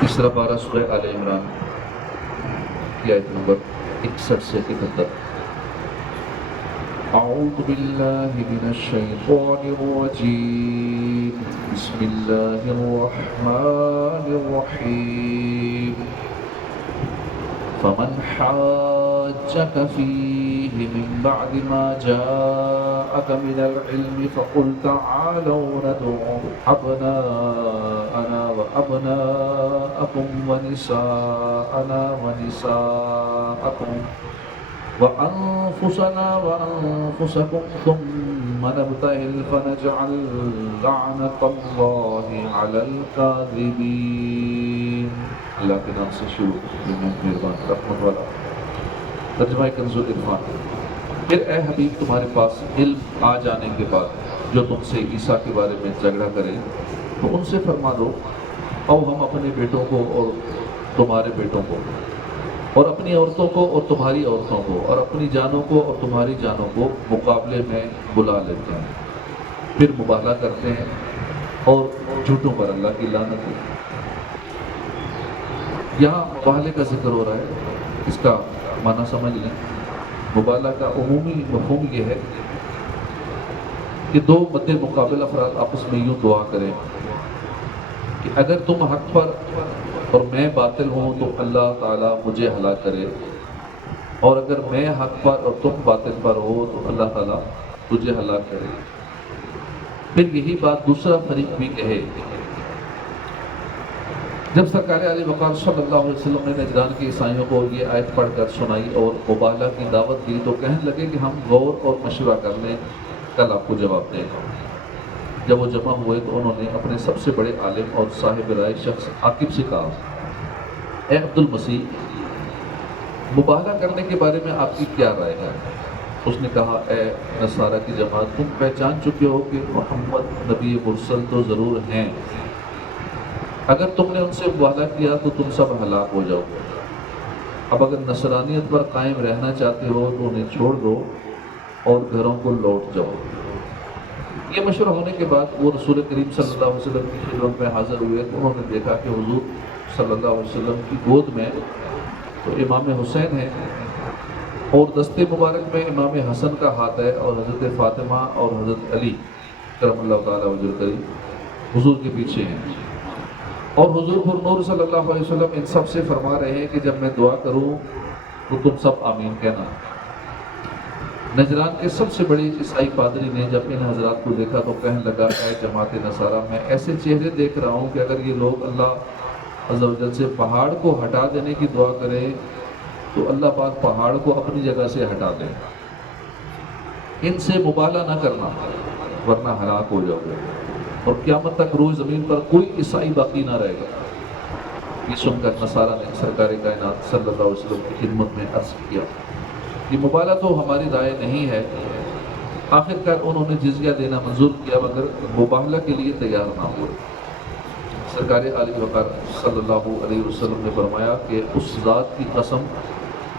تیسرا پارہ سورہ آل عمران کی آیت نمبر 61 سے 71۔ اعوذ باللہ من الشیطان الرجیم، بسم اللہ الرحمن الرحیم۔ فمن حاجك فيه من بعد ما جاءك من العلم فقل تعالوا ندعو أبناءنا وأبناءكم ونساءنا ونساءكم وأنفسنا وأنفسكم ثم نبتهل فنجعل لعنة الله على الكاذبين۔ اللہ کے نام سے شروع، مہربان رحمت والا۔ ترجمہ کنز العرفان۔ پھر اے حبیب تمہارے پاس علم آ جانے کے بعد جو تم سے عیسیٰ کے بارے میں جھگڑا کرے تو ان سے فرما دو، او ہم اپنے بیٹوں کو اور تمہارے بیٹوں کو اور اپنی عورتوں کو اور تمہاری عورتوں کو اور اپنی جانوں کو اور تمہاری جانوں کو مقابلے میں بلا لیتے ہیں، پھر مباہلہ کرتے ہیں اور جھوٹوں پر اللہ کی لعنت ہے۔ یہاں مباہلے کا ذکر ہو رہا ہے، اس کا معنی سمجھ لیں۔ مباہلہ کا عمومی مفہوم یہ ہے کہ دو مد مقابل افراد آپس میں یوں دعا کریں کہ اگر تم حق پر اور میں باطل ہوں تو اللہ تعالیٰ مجھے ہلاک کرے، اور اگر میں حق پر اور تم باطل پر ہو تو اللہ تعالیٰ تجھے ہلاک کرے۔ پھر یہی بات دوسرا فریق بھی کہے۔ جب سرکار علی وقار صلی اللہ علیہ وسلم نے نجران کے عیسائیوں کو یہ آیت پڑھ کر سنائی اور مباہلہ کی دعوت دی تو کہنے لگے کہ ہم غور اور مشورہ کر لیں، کل آپ کو جواب دیں گا۔ جب وہ جمع ہوئے تو انہوں نے اپنے سب سے بڑے عالم اور صاحب رائے شخص عاقب سے کہا، اے عبد المسیح، مباہلہ کرنے کے بارے میں آپ کی کیا رائے ہے؟ اس نے کہا، اے نصارہ کی جماعت، تم پہچان چکے ہو کہ محمد نبی مرسل تو ضرور ہیں، اگر تم نے ان سے مباہلہ کیا تو تم سب ہلاک ہو جاؤ گے۔ اب اگر نصرانیت پر قائم رہنا چاہتے ہو تو انہیں چھوڑ دو اور گھروں کو لوٹ جاؤ۔ یہ مشورہ ہونے کے بعد وہ رسول کریم صلی اللہ علیہ وسلم کی خدمت میں حاضر ہوئے تو انہوں نے دیکھا کہ حضور صلی اللہ علیہ وسلم کی گود میں تو امام حسین ہے اور دستے مبارک میں امام حسن کا ہاتھ ہے، اور حضرت فاطمہ اور حضرت علی کرم اللہ تعالیٰ وجہ کریم حضور کے پیچھے ہیں، اور حضور پر نور صلی اللہ علیہ وسلم ان سب سے فرما رہے ہیں کہ جب میں دعا کروں تو تم سب آمین کہنا۔ نجران کے سب سے بڑے عیسائی پادری نے جب ان حضرات کو دیکھا تو کہنے لگا، اے جماعت نصارہ، میں ایسے چہرے دیکھ رہا ہوں کہ اگر یہ لوگ اللہ عز و جل سے پہاڑ کو ہٹا دینے کی دعا کریں تو اللہ پاک پہاڑ کو اپنی جگہ سے ہٹا دیں۔ ان سے مباہلہ نہ کرنا ورنہ ہلاک ہو جاؤ گے، اور قیامت تک روز زمین پر کوئی عیسائی باقی نہ رہے گا۔ یہ سن کر نصارہ نے سرکار کائنات صلی اللہ علیہ وسلم کی خدمت میں عرض کیا، یہ مباہلہ تو ہماری رائے نہیں ہے۔ آخر کار انہوں نے جزیہ دینا منظور کیا مگر مباہلہ کے لیے تیار نہ ہوئے۔ سرکار علی وقار صلی اللہ علیہ وسلم نے فرمایا کہ اس ذات کی قسم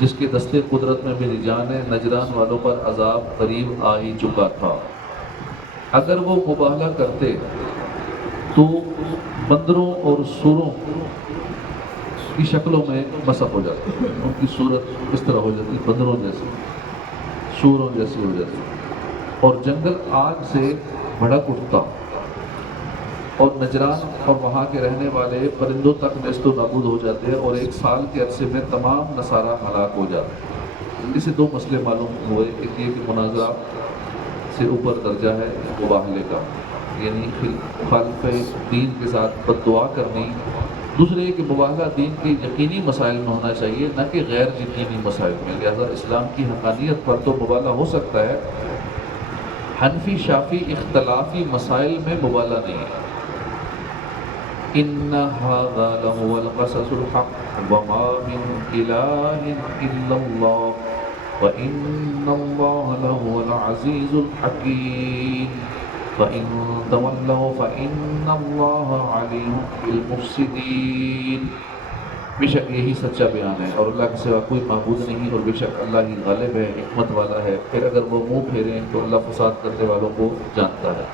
جس کے دستے قدرت میں میری جان ہے، نجران والوں پر عذاب قریب آ ہی چکا تھا۔ اگر وہ مباہلہ کرتے تو بندروں اور سوروں کی شکلوں میں مسخ ہو جاتی، ان کی صورت اس طرح ہو جاتی، بندروں جیسی، سوروں جیسی ہو جاتی، اور جنگل آگ سے بھڑک اٹھتا، اور نجران اور وہاں کے رہنے والے پرندوں تک نیست و نابود ہو جاتے ہیں، اور 1 سال کے عرصے میں تمام نصارہ ہلاک ہو جاتے ہیں۔ اس سے 2 مسئلے معلوم ہوئے، ایک یہ کہ مناظرہ سے اوپر درجہ ہے مباہلے کا، یعنی خالف دین کے ساتھ بد دعا کرنی، دوسرے یہ کہ مباہلہ دین کے یقینی مسائل میں ہونا چاہیے نہ کہ غیر یقینی مسائل میں، لہذا اسلام کی حقانیت پر تو مباہلہ ہو سکتا ہے، حنفی شافی اختلافی مسائل میں مباہلہ نہیں ہے۔ إِنَّ هَذَا لَهُوَ الْقَصَصُ الْحَقُّ وَمَا مِنْ إِلَٰهٍ إِلَّا اللَّهُ وَإِنَّ اللَّهَ لَهُوَ الْعَزِيزُ الْحَكِيمُ فَإِن تَوَلَّوْا فَإِنَّ اللَّهَ عَلِيمٌ بِالْمُفْسِدِينَ۔ بے شک یہی سچا بیان ہے اور اللہ کے سوا کوئی معبود نہیں، اور بے شک اللہ ہی غالب ہے، حکمت والا ہے، پھر اگر وہ منہ پھیریں تو اللہ فساد کرنے والوں کو جانتا ہے۔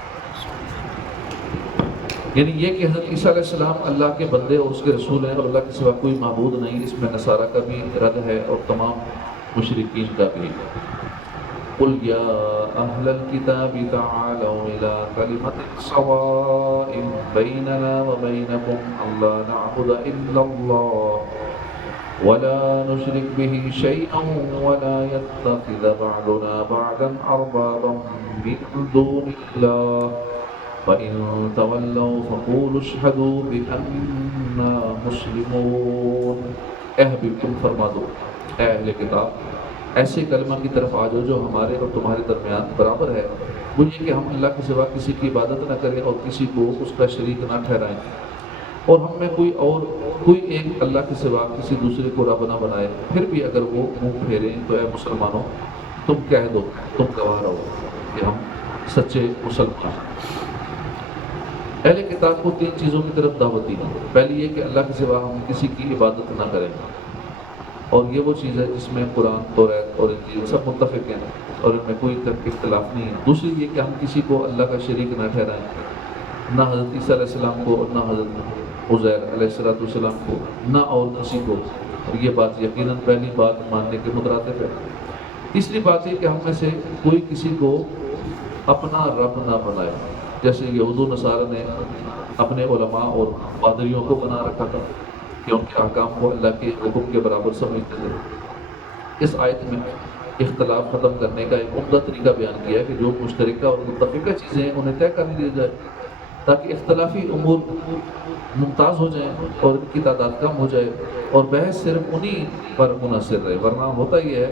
یعنی یہ کہ حضرت عیسیٰ علیہ السلام اللہ کے بندے اور اس کے رسول ہیں اور اللہ کے سوا کوئی معبود نہیں، اس میں نصارہ کا بھی رد ہے اور تمام مشرکین کا بھی۔ قل یا اہل الکتاب تعالوا الی کلمۃ سواء بیننا وبینکم الا نعبد الا اللہ ولا نشرک به شیئا ولا يتخذ بعضنا بعضا اربابا من دون اللہ فَإِن تَوَلَّوْا فَقُولُوا اشْهَدُوا بِأَنَّا مُسْلِمُونَ۔ اے حبیب تم فرما دو اے اہل کتاب ایسے کلمہ کی طرف آ جاؤ جو ہمارے اور تمہارے درمیان برابر ہے، وہ یہ کہ ہم اللہ کے سوا کسی کی عبادت نہ کریں اور کسی کو اس کا شریک نہ ٹھہرائیں، اور ہم میں کوئی ایک اللہ کے سوا کسی دوسرے کو رب نہ بنائے۔ پھر بھی اگر وہ منہ پھیریں تو اے مسلمانوں تم کہہ دو، تم گواہ رہو کہ ہم سچے مسلمان ہیں۔ اہل کتاب کو تین چیزوں کی طرف دعوت دی ہے۔ پہلی یہ کہ اللہ کے سوا ہم کسی کی عبادت نہ کریں، اور یہ وہ چیز ہے جس میں قرآن، توریت اور انجیل سب متفق ہیں اور ان میں کوئی اختلاف نہیں ہے۔ دوسری یہ کہ ہم کسی کو اللہ کا شریک نہ ٹھہرائیں، نہ حضرت عیسیٰ علیہ السلام کو اور نہ حضرت عزیر علیہ السلام کو، نہ اور کسی کو، اور یہ بات یقیناً پہلی بات ماننے کے مترادف ہے۔ تیسری بات یہ کہ ہم میں سے کوئی کسی کو اپنا رب نہ بنائے، جیسے یہود و نصارہ نے اپنے علماء اور پادریوں کو بنا رکھا تھا کہ ان کے احکام کو اللہ کے حکم کے برابر سمجھتے تھے۔ اس آیت میں اختلاف ختم کرنے کا ایک عمدہ طریقہ بیان کیا ہے کہ جو مشترکہ اور متفقہ چیزیں ہیں انہیں طے کر لیا جائے تاکہ اختلافی امور ممتاز ہو جائیں اور ان کی تعداد کم ہو جائے اور بحث صرف انہی پر منحصر رہے۔ ورنہ ہوتا یہ ہے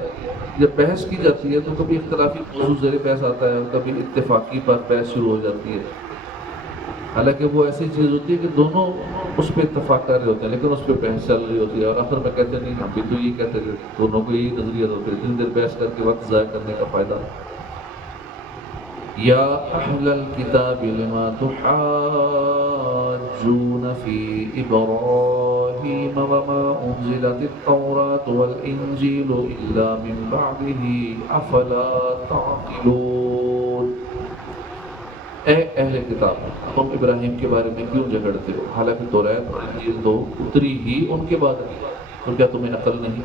جب بحث کی جاتی ہے تو کبھی اختلافی موضوع زیر بحث آتا ہے اور کبھی اتفاقی پر بحث شروع ہو جاتی ہے، حالانکہ وہ ایسی چیز ہوتی ہے کہ دونوں اس پہ اتفاق کر رہے ہوتے ہیں لیکن اس پہ بحث چل رہی ہوتی ہے، اور آخر میں کہتے نہیں ہم بھی تو یہ کہتے تھے، دونوں کو یہی نظریہ ہوتے ہیں، اتنی دیر بحث کر کے وقت ضائع کرنے کا فائدہ۔ یا اہل الکتاب لما تحاجون فی ابراہیم وما انزلت التوراۃ والانجیل الا من بعدہ افلا تعقلون۔ اے اہل کتاب تم ابراہیم کے بارے میں کیوں جھگڑتے ہو حالانکہ توریت اور انجیل تو اتری ہی ان کے بعد ہے، تو کیا تمہیں عقل نہیں؟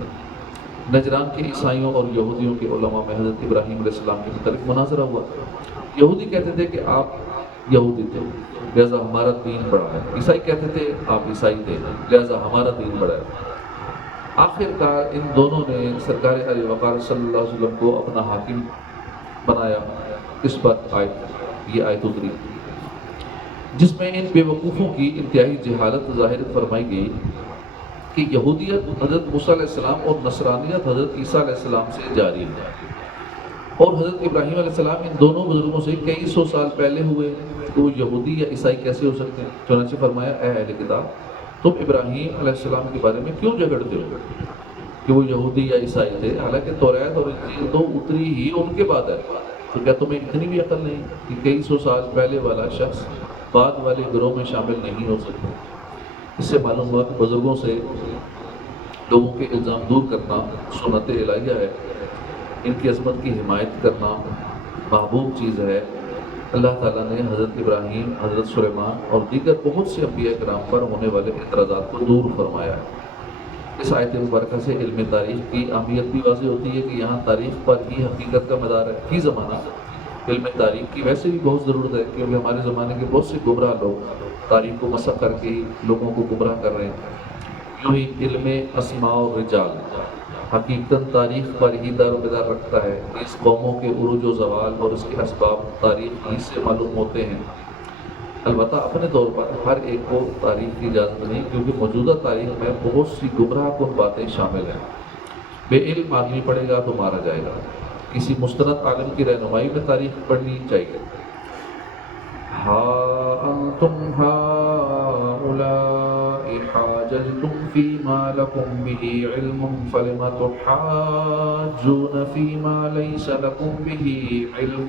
نجران کے عیسائیوں اور یہودیوں کے علماء میں حضرت ابراہیم علیہ السلام کے متعلق مناظرہ ہوا۔ یہودی کہتے تھے کہ آپ یہودی تھے لہذا ہمارا دین بڑا ہے، عیسائی کہتے تھے آپ عیسائی تھے لہذا ہمارا دین بڑا ہے۔ آخر کار ان دونوں نے سرکار علیہ وقار صلی اللہ علیہ وسلم کو اپنا حاکم بنایا۔ اس پر یہ آیت اتری جس میں ان بے وقوفوں کی انتہائی جہالت ظاہر فرمائی گئی کہ یہودیت حضرت موسیٰ علیہ السلام اور نصرانیت حضرت عیسیٰ علیہ السلام سے جاری ہے، اور حضرت ابراہیم علیہ السلام ان دونوں بزرگوں سے کئی سو سال پہلے ہوئے، تو یہودی یا عیسائی کیسے ہو سکتے ہیں؟ چنانچہ فرمایا اے اہل کتاب تم ابراہیم علیہ السلام کے بارے میں کیوں جھگڑتے ہو کہ وہ یہودی یا عیسائی تھے حالانکہ توریت اور انجیل تو اتری ہی ان کے بعد ہے، تو کیا تمہیں اتنی بھی عقل نہیں کہ کئی سو سال پہلے والا شخص بعد والے گروہ میں شامل نہیں ہو سکتا؟ اس سے معلوم ہوا کہ بزرگوں سے لوگوں کے الزام دور کرنا سنت الہیہ ہے، ان کی عظمت کی حمایت کرنا محبوب چیز ہے۔ اللہ تعالیٰ نے حضرت ابراہیم، حضرت سلیمان اور دیگر بہت سے انبیاء کرام پر ہونے والے اعتراضات کو دور فرمایا ہے۔ اس آیت مبارکہ سے علم تاریخ کی اہمیت بھی واضح ہوتی ہے کہ یہاں تاریخ پر ہی حقیقت کا مدار ہے۔ فی زمانہ علم تاریخ کی ویسے بھی بہت ضرورت ہے کیونکہ ہمارے زمانے کے بہت سے گمراہ لوگ تاریخ کو مسخ کر کے ہی لوگوں کو گمراہ کر رہے ہیں۔ یوں ہی علم اسماء و رجال حقیقتاً تاریخ پر ہی دار و مدار رکھتا ہے۔ اس قوموں کے عروج و زوال اور اس کے اسباب تاریخ ہی سے معلوم ہوتے ہیں۔ البتہ اپنے طور پر ہر ایک کو تاریخ کی اجازت نہیں، کیونکہ موجودہ تاریخ میں بہت سی گمراہ کن باتیں شامل ہیں۔ بے علم آدمی پڑھے گا تو مارا جائے گا، کسی مستند عالم کی رہنمائی میں تاریخ پڑھنی چاہیے۔ ہا انتم ہؤلاء حاججتم فیما لکم بہ علم فلم تحاجون فیما لیس لکم بہ علم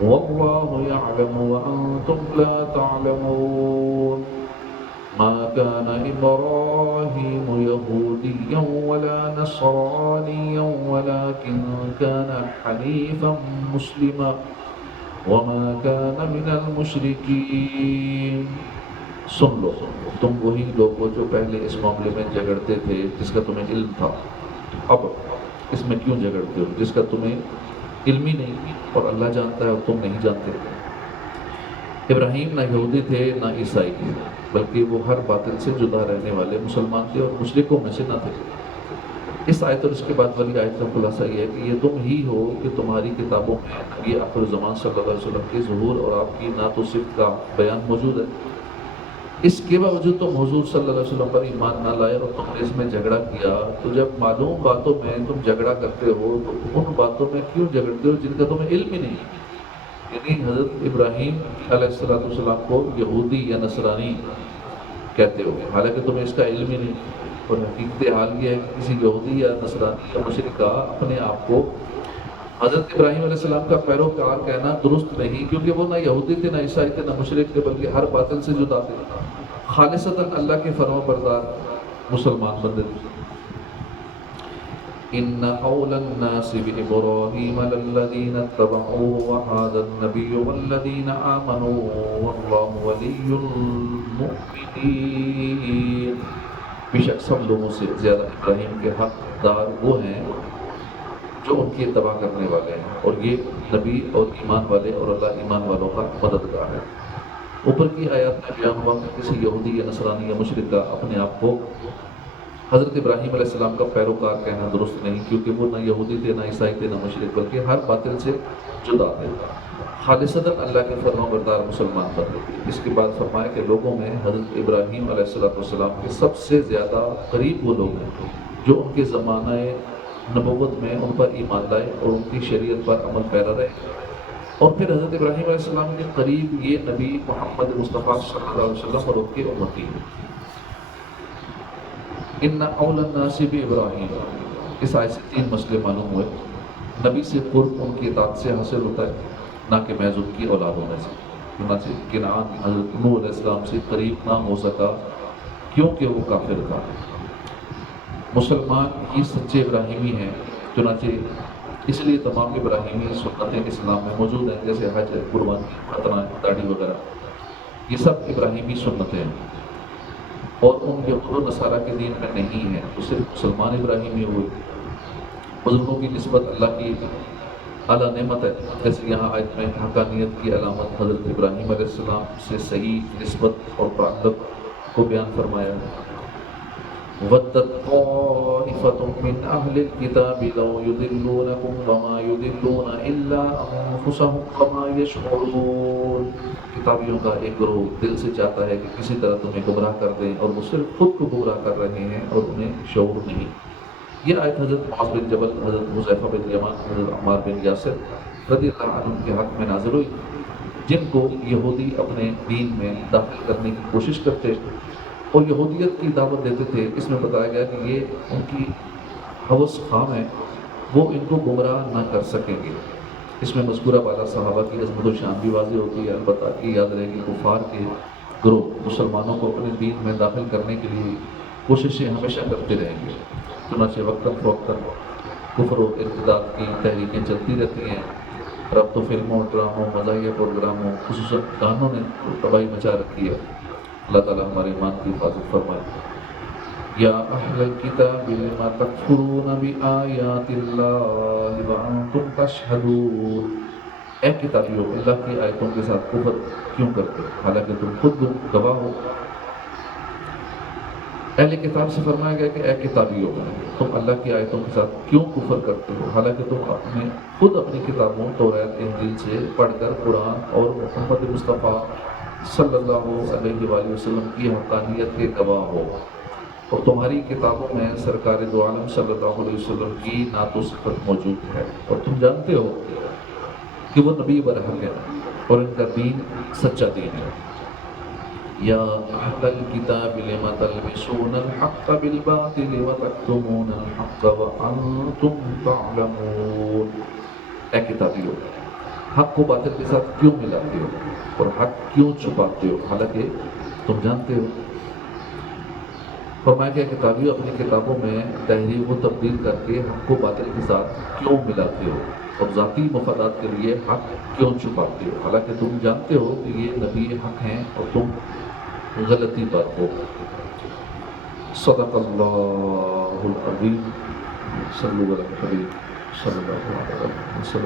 واللہ یعلم وانتم لا تعلمون ما كان إبراهيم يهوديا ولا نصرانيا ولكن كان حنيفا مسلما وما كان من المشركين. سن لو، تم وہی لوگ ہو جو پہلے اس معاملے میں جھگڑتے تھے جس کا تمہیں علم تھا، اب اس میں کیوں جھگڑتے ہو جس کا تمہیں علم ہی نہیں اور اللہ جانتا ہے اور تم نہیں جانتے. ابراہیم نہ یہودی تھے نہ عیسائی تھے، بلکہ وہ ہر باطل سے جدا رہنے والے مسلمان تھے اور مشرکوں میں سے نہ تھے. اس آیت اور اس کے بعد والی آیت کا خلاصہ یہ ہے کہ یہ تم ہی ہو کہ تمہاری کتابوں میں نبی آخر الزمان صلی اللہ علیہ وسلم کے ظہور اور آپ کی نعت و صفت کا بیان موجود ہے. اس کے باوجود تم حضور صلی اللہ علیہ وسلم پر ایمان نہ لائے اور تم نے اس میں جھگڑا کیا. تو جب معلوم باتوں میں تم جھگڑا کرتے ہو تو ان باتوں میں کیوں جھگڑتے ہو جن کا تمہیں علم ہی نہیں. یعنی حضرت ابراہیم علیہ السلام کو یہودی یا نصرانی کہتے ہو حالانکہ تمہیں اس کا علم ہی نہیں. اور حقیقت حال یہ ہے کہ کسی یہودی یا نصرانی یا مشرکہ اپنے آپ کو حضرت ابراہیم علیہ السلام کا پیروکار کہنا درست نہیں، کیونکہ وہ نہ یہودی تھے نہ عیسائی تھے نہ مشرک تھے، بلکہ ہر باطل سے جدا تھے، خالصتاً اللہ کے فرما بردار مسلمان بندے تھے. ان اولى الناس بابراہیم للذین اتبعوه وهذا النبی والذین آمنوا واللہ ولی المؤمنین. بے شک سب لوگوں سے زیادہ ابراہیم کے حقدار وہ ہیں جو ان کی اتباع کرنے والے ہیں، اور یہ نبی اور ایمان والے اور اللہ ایمان والوں کا مددگار ہے. اوپر کی آیات میں بیان ہوا کہ کسی یہودی یا نصرانی یا مشرک کا اپنے آپ کو حضرت ابراہیم علیہ السلام کا پیروکار کہنا درست نہیں، کیونکہ وہ نہ یہودی تھے نہ عیسائی تھے نہ مشرک، بلکہ ہر باطل سے جدا تھے، خالصتاً اللہ کے فرما بردار مسلمان بندے تھے. اس کے بعد فرمایا کہ لوگوں میں حضرت ابراہیم علیہ السلام کے سب سے زیادہ قریب وہ لوگ ہیں جو ان کے زمانہ نبوت میں ان پر ایمان لائے اور ان کی شریعت پر عمل پیرا رہے. اور پھر حضرت ابراہیم علیہ السلام کے قریب یہ نبی محمد مصطفیٰ صلی اللہ علیہ وسلم اور ان کے امتی ہیں. ان اول الناس بابراہیم، اس آیت سے 3 مسئلے معلوم ہوئے. نبی سے قرب ان کی اطاعت سے حاصل ہوتا ہے، نہ کہ محض ان کی اولاد ہونے سے. چنانچہ کنعان حضرت نوح علیہ السلام سے قریب نہ ہو سکا کیونکہ وہ کافر تھا. مسلمان ہی سچے ابراہیمی ہیں، چنانچہ اس لیے تمام ابراہیمی سنتیں اسلام میں موجود ہیں، جیسے حج، قربانی، ختنہ، داڑھی وغیرہ. یہ سب ابراہیمی سنتیں ہیں اور ان یہود و نصارہ کے دین میں نہیں ہیں. تو صرف مسلمان ابراہیمی ہوئے. بزرگوں کی نسبت اللہ کی اعلیٰ نعمت ہے، جیسے یہاں آیت میں حقانیت کی علامت حضرت ابراہیم علیہ السلام سے صحیح نسبت اور تعلق کو بیان فرمایا ہے. وَدَّتْ طَائِفَةٌ مِّنْ أَهْلِ الْكِتَابِ لَوْ يُضِلُّونَكُمْ وَمَا يُضِلُّونَ إِلَّا أَنفُسَهُمْ وَمَا يَشْعُرُونَ. کتابیوں کا ایک گروہ دل سے چاہتا ہے کہ کسی طرح تمہیں گمراہ کر دیں، اور وہ صرف خود کو گمراہ کر رہے ہیں اور انہیں شعور نہیں. یہ آیت حضرت معاذ بن جبل، حضرت حذیفہ بن یمان، حضرت عمار بن یاسر رضی اللہ عنہ کے حق میں نازل ہوئی، جن کو یہودی اپنے دین میں داخل کرنے کی کوشش کرتے اور یہودیت کی دعوت دیتے تھے. اس میں بتایا گیا کہ یہ ان کی ہوس خام ہے، وہ ان کو گمراہ نہ کر سکیں گے. اس میں مذکورہ بالا صحابہ کی عظمت و شان بھی واضح ہوتی ہے. البتہ کہ یاد رہے کہ کفار کے گروہ مسلمانوں کو اپنے دین میں داخل کرنے کے لیے کوششیں ہمیشہ کرتے رہیں گے. چنانچہ وقتاً فوقتاً کفر و ارتداد کی تحریکیں چلتی رہتی ہیں. ربط و فلموں، ڈراموں، مزاحیہ پروگراموں، خصوصاً گانوں نے تباہی مچا رکھی ہے. اللہ تعالیٰ ہمارے ایمان کی حفاظت فرمائے. یا اہل الکتاب لم تکفرون بآیات اللہ وانتم تشہدون. اے کتابیوں، اللہ کی آیتوں کے ساتھ کفر کیوں کرتے ہو حالانکہ تم خود گواہ ہو. اہل کتاب سے فرمایا گیا کہ اے کتابیوں، تم اللہ کی آیتوں کے ساتھ کیوں کفر کرتے ہو حالانکہ تم خود اپنی کتابوں توریت انجیل سے پڑھ کر قرآن اور محمد مصطفیٰ صلی اللہ علیہ وآلہ وسلم کی حقانیت کے گواہ ہو، اور تمہاری کتابوں میں سرکار دو عالم صلی اللہ علیہ وسلم کی نعت و صفت موجود ہے، اور تم جانتے ہو کہ وہ نبی برحق ہے اور ان کا دین سچا دین ہے. یا اہل الکتاب لم تلبسون الحق بالباطل وتکتمون الحق وانتم تعلمون. اے کتابیوں، حق کو باطل کے ساتھ کیوں ملاتے ہو اور حق کیوں چھپاتے ہو حالانکہ تم جانتے ہو. فرمایا کہ کتابی اپنی کتابوں میں تحریف و تبدیل کر کے حق کو باطل کے ساتھ کیوں ملاتے ہو اور ذاتی مفادات کے لیے حق کیوں چھپاتے ہو، حالانکہ تم جانتے ہو کہ یہ نبی حق ہیں اور تم غلطی پر ہو۔ صدق اللہ العظیم۔ صلی اللہ علیہ وسلم۔